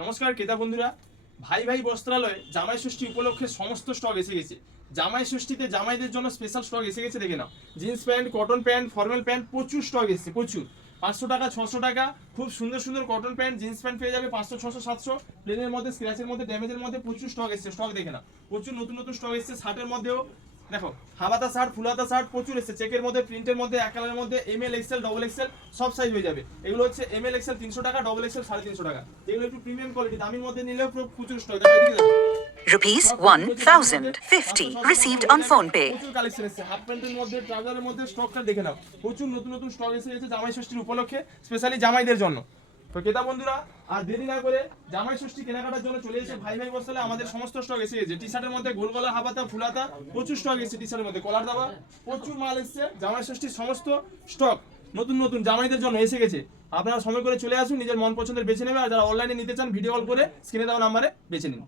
নমস্কার ক্রেতা বন্ধুরা। ভাই ভাই বস্ত্রালয়ে জামাই ষষ্ঠী উপলক্ষে সমস্ত স্টক এসে গেছে। জামাই ষষ্ঠীতে জামাইদের জন্য স্পেশাল স্টক এসে গেছে, দেখে নাও। Jeans pant cotton pant formal pant প্রচুর স্টক এসেছে, প্রচুর। পাঁচশো টাকা, ছশো টাকা, খুব সুন্দর সুন্দর কটন প্যান্ট জিন্স প্যান্ট পেয়ে যাবে পাঁচশো, ছশো, সাতশো। প্লেনের মধ্যে স্ক্র্যাচের মধ্যে ড্যামেজের মধ্যে প্রচুর স্টক এসেছে স্টক দেখে নাও। প্রচুর নতুন নতুন স্টক এসেছে শার্টের মধ্যেও দেখো হাবাতা শার্ট ফুলাতা শার্ট প্রচুর এসেছে। চেকের মধ্যে প্রিন্টের মধ্যে এক কালারের মধ্যে M L XL double XL সব সাইজ হয়ে যাবে। এগুলো হচ্ছে এম এল এক্সেল তিনশো টাকা ডবল এক্সেল সাড়ে তিনশো টাকা। এগুলো একটু প্রিমিয়াম কোয়ালিটি দামের মধ্যে নিলেও পুরো প্রচুর স্টক দেখো এদিকে দেখো। Rupees 1050 received on phone pay. প্রচুর কালেকশন এসেছে। হাফ প্যান্টের মধ্যে ট্রাউজারের মধ্যে স্টকটা দেখে নাও। প্রচুর নতুন নতুন স্টক এসে গেছে জামাই ষষ্ঠীর উপলক্ষে স্পেশালি জামাইদের জন্য। তো ক্রেতা বন্ধুরা, আর দেরি না করে জামাই ষষ্ঠী কেনাকাটার জন্য চলে এসে ভাই ভাই বসলে আমাদের সমস্ত স্টক এসে গেছে। টি শার্টের মধ্যে গোল গলা হাবাতা, ফুলাতা, প্রচুর স্টক এসেছে টি শার্টের মধ্যে। কলার দাবা, প্রচুর মাল এসছে। জামাই ষষ্ঠীর সমস্ত স্টক নতুন নতুন জামাইদের জন্য এসে গেছে। আপনারা সময় করে চলে আসুন, নিজের মন পছন্দের বেছে নেবে আর যারা অনলাইনে নিতে চান ভিডিও কল করে স্ক্রিনে দেওয়া নাম্বারে বেছে নিন।